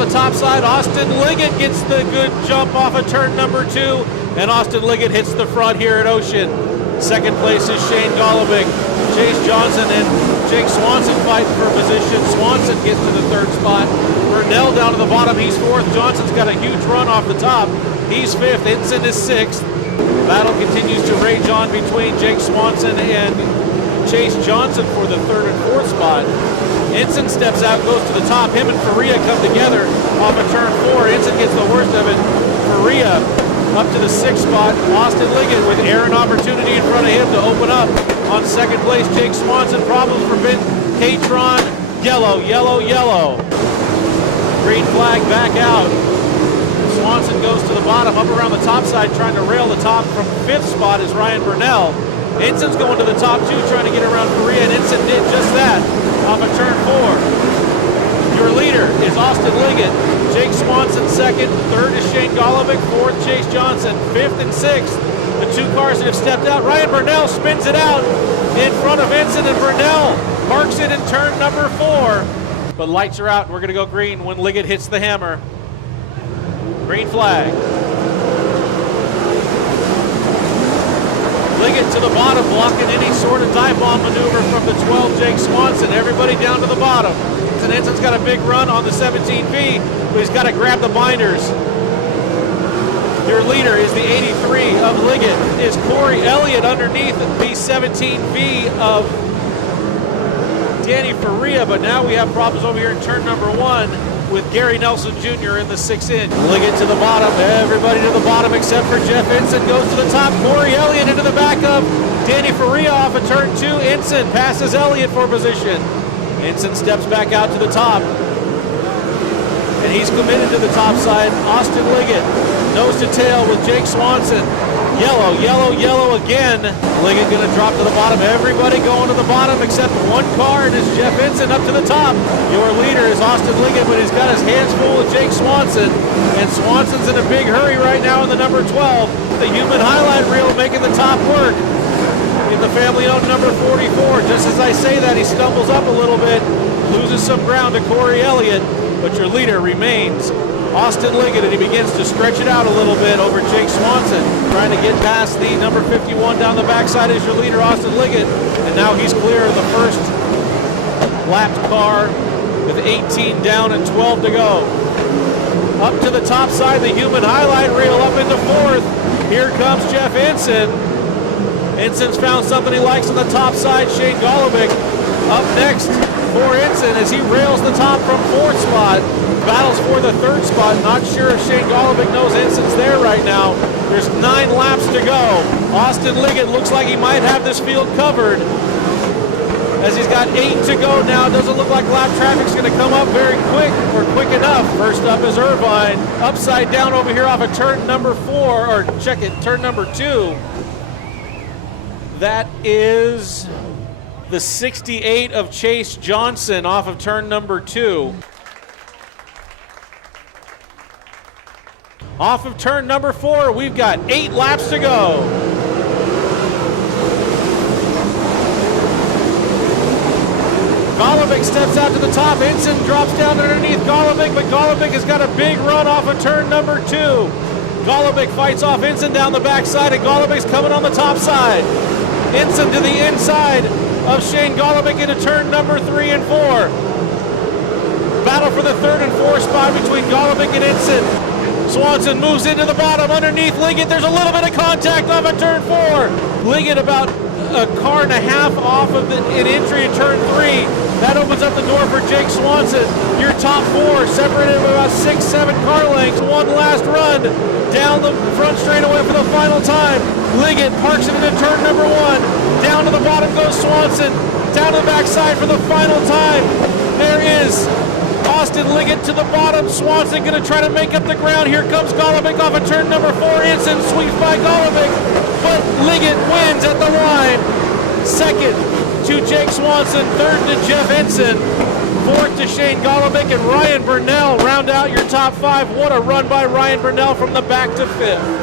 the top side. Austin Liggett gets the good jump off of turn number 2, and Austin Liggett hits the front here at Ocean. Second place is Shane Golovic. Chase Johnson and Jake Swanson fighting for position. Swanson gets to the third spot. Burnell down to the bottom, he's fourth. Johnson's got a huge run off the top. He's fifth. Ensign is sixth. Battle continues to rage on between Jake Swanson and Chase Johnson for the third and fourth spot. Ensign steps out, goes to the top. Him and Faria come together off of turn 4. Ensign gets the worst of it. Faria up to the sixth spot. Austin Liggett with air and opportunity in front of him to open up on second place. Jake Swanson, problems for Ben Catron. Yellow, yellow, yellow. Green flag back out. Swanson goes to the bottom, up around the top side, trying to rail the top. From fifth spot is Ryan Burnell. Ensign's going to the top 2, trying to get around Faria, and Ensign did just that off of turn 4. Your leader is Austin Liggett. Jake Swanson second, third is Shane Golovic, fourth Chase Johnson, fifth and sixth the 2 cars that have stepped out. Ryan Burnell spins it out in front of Ensign, and Burnell parks it in turn number 4. But lights are out, and we're going to go green when Liggett hits the hammer. Green flag. Liggett to the bottom, blocking any sort of dive bomb maneuver from the 12 Jake Swanson. Everybody down to the bottom. And Ensign's got a big run on the 17V, but he's got to grab the binders. Your leader is the 83 of Liggett, is Corey Elliott underneath the 17V of Danny Faria, but now we have problems over here in turn number 1 with Gary Nelson Jr. in the 6-inch. Liggett to the bottom, everybody to the bottom except for Jeff Ensign goes to the top. Corey Elliott into the back of Danny Faria off of turn 2. Ensign passes Elliott for position. Ensign steps back out to the top, and he's committed to the top side. Austin Liggett, nose to tail with Jake Swanson. Yellow, yellow, yellow again. Liggett gonna drop to the bottom. Everybody going to the bottom except one car, and it's Jeff Ensign up to the top. Your leader is Austin Liggett, but he's got his hands full with Jake Swanson, and Swanson's in a big hurry right now in the number 12. The human highlight reel making the top work in the family-owned number 44. Just as I say that, he stumbles up a little bit, loses some ground to Corey Elliott, but your leader remains Austin Liggett, and he begins to stretch it out a little bit over Jake Swanson, trying to get past the number 51 down the backside is your leader, Austin Liggett, and now he's clear of the first lapped car with 18 down and 12 to go. Up to the top side, the human highlight reel up into fourth. Here comes Jeff Ensign. Ensign's found something he likes on the top side. Shane Golovic up next for Ensign as he rails the top from fourth spot. Battles for the third spot. Not sure if Shane Golovic knows Ensign's there right now. There's 9 laps to go. Austin Liggett looks like he might have this field covered, as he's got 8 to go now. Doesn't look like lap traffic's going to come up very quick, or quick enough. First up is Irvine. Upside down over here off of turn number 4, or check it, turn number 2. That is the 68 of Chase Johnson off of turn number 2. Off of turn number 4, we've got 8 laps to go. Golovic steps out to the top. Ensign drops down underneath Golovic, but Golovic has got a big run off of turn number 2. Golovic fights off Ensign down the backside, and Golovic's coming on the top side. Ensign to the inside of Shane Golovic into turn number 3 and 4. Battle for the third and fourth spot between Golovic and Ensign. Swanson moves into the bottom underneath Liggett. There's a little bit of contact off of turn 4. Liggett about a car and a half off of an entry in turn 3. That opens up the door for Jake Swanson. Your top 4 separated by about 6-7 car lengths. One last run down the front straightaway for the final time. Liggett parks it into turn number 1. Down to the bottom goes Swanson. Down to the backside for the final time. There is Austin Liggett to the bottom. Swanson going to try to make up the ground. Here comes Golovic off of turn number 4. Ensign sweeps by Golovic, but Liggett wins at the line. Second to Jake Swanson, third to Jeff Ensign, fourth to Shane Golovic, and Ryan Burnell round out your top 5. What a run by Ryan Burnell from the back to 5th.